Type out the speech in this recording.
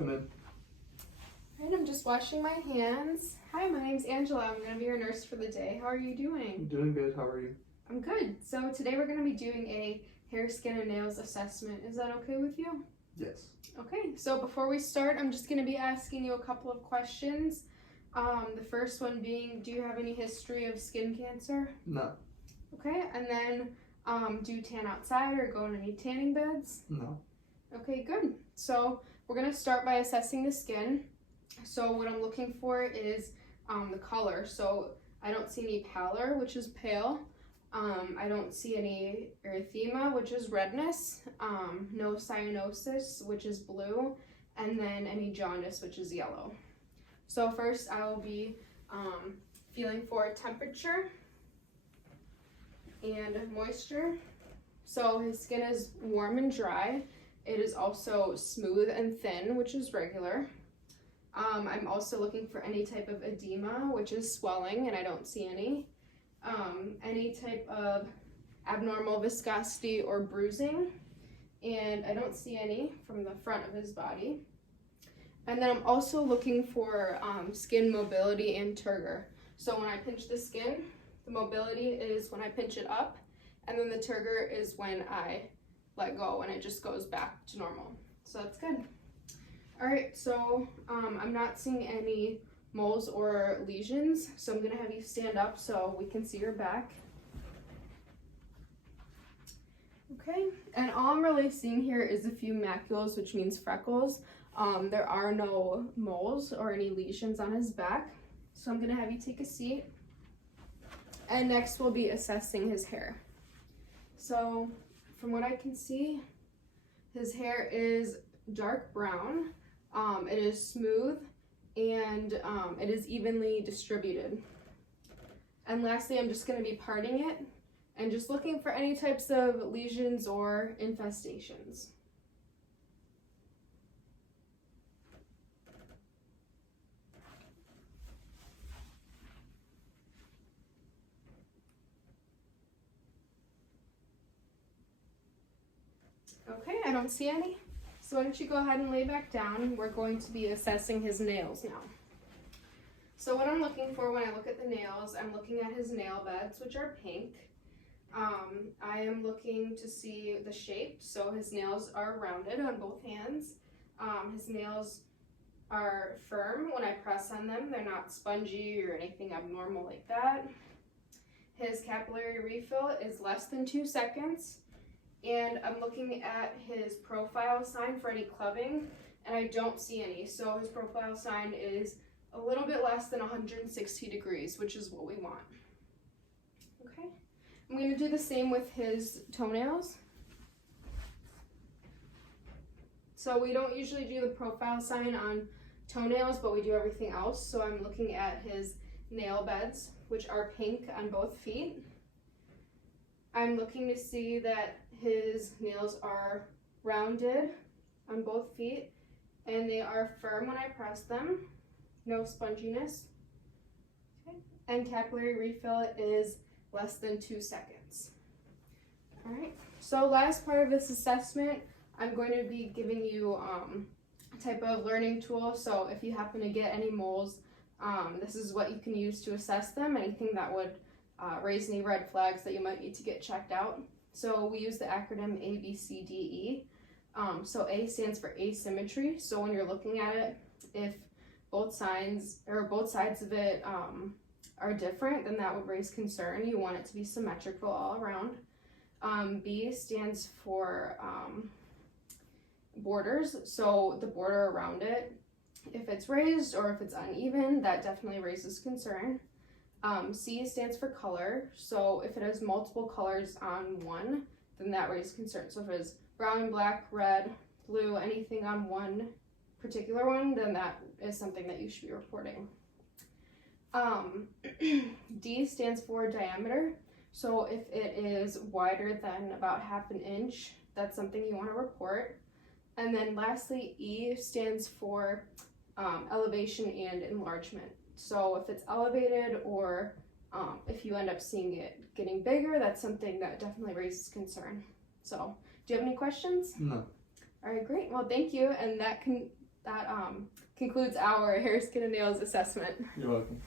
Come in. Alright, I'm just washing my hands. Hi, my name's Angela. I'm going to be your nurse for the day. How are you doing? I'm doing good. How are you? I'm good. So today we're going to be doing a hair, skin, and nails assessment. Is that okay with you? Yes. Okay, so before we start, I'm just going to be asking you a couple of questions. The first one being, do you have any history of skin cancer? No. Okay, and then do you tan outside or go on any tanning beds? No. Okay, good. So we're going to start by assessing the skin. So what I'm looking for is the color. So I don't see any pallor, which is pale. I don't see any erythema, which is redness. No cyanosis, which is blue. And then any jaundice, which is yellow. So first I will be feeling for temperature and moisture. So his skin is warm and dry. It is also smooth and thin, which is regular. I'm also looking for any type of edema, which is swelling, and I don't see any. Any type of abnormal viscosity or bruising, and I don't see any from the front of his body. And then I'm also looking for skin mobility and turgor. So when I pinch the skin, the mobility is when I pinch it up, and then the turgor is when I let go and it just goes back to normal. So that's good. All right, so I'm not seeing any moles or lesions, so I'm gonna have you stand up so we can see your back. Okay, and all I'm really seeing here is a few macules, which means freckles. There are no moles or any lesions on his back, so I'm gonna have you take a seat. And next we'll be assessing his hair. So from what I can see, his hair is dark brown. It is smooth and it is evenly distributed. And lastly, I'm just going to be parting it and just looking for any types of lesions or infestations. Okay, I don't see any. So why don't you go ahead and lay back down. We're going to be assessing his nails now. So what I'm looking for when I look at the nails, I'm looking at his nail beds, which are pink. I am looking to see the shape. So his nails are rounded on both hands. His nails are firm when I press on them. They're not spongy or anything abnormal like that. His capillary refill is less than 2 seconds. And I'm looking at his profile sign for any clubbing, and I don't see any. So his profile sign is a little bit less than 160 degrees, which is what we want. Okay, I'm going to do the same with his toenails. So we don't usually do the profile sign on toenails, but we do everything else. So I'm looking at his nail beds, which are pink on both feet. I'm looking to see that his nails are rounded on both feet and they are firm when I press them, no sponginess. Okay. And capillary refill is less than 2 seconds. All right, so last part of this assessment, I'm going to be giving you a type of learning tool. So if you happen to get any moles, this is what you can use to assess them, anything that would raise any red flags that you might need to get checked out. So we use the acronym ABCDE. So A stands for asymmetry. So when you're looking at it, if both sides of it are different, then that would raise concern. You want it to be symmetrical all around. B stands for borders. So the border around it, if it's raised or if it's uneven, that definitely raises concern. C stands for color, so if it has multiple colors on one, then that raises concern. So if it's brown, black, red, blue, anything on one particular one, then that is something that you should be reporting. D stands for diameter, so if it is wider than about 1/2 inch, that's something you want to report. And then lastly, E stands for elevation and enlargement. So if it's elevated or if you end up seeing it getting bigger, that's something that definitely raises concern. So do you have any questions? No. All right, great. Well, thank you. And that that concludes our hair, skin, and nails assessment. You're welcome.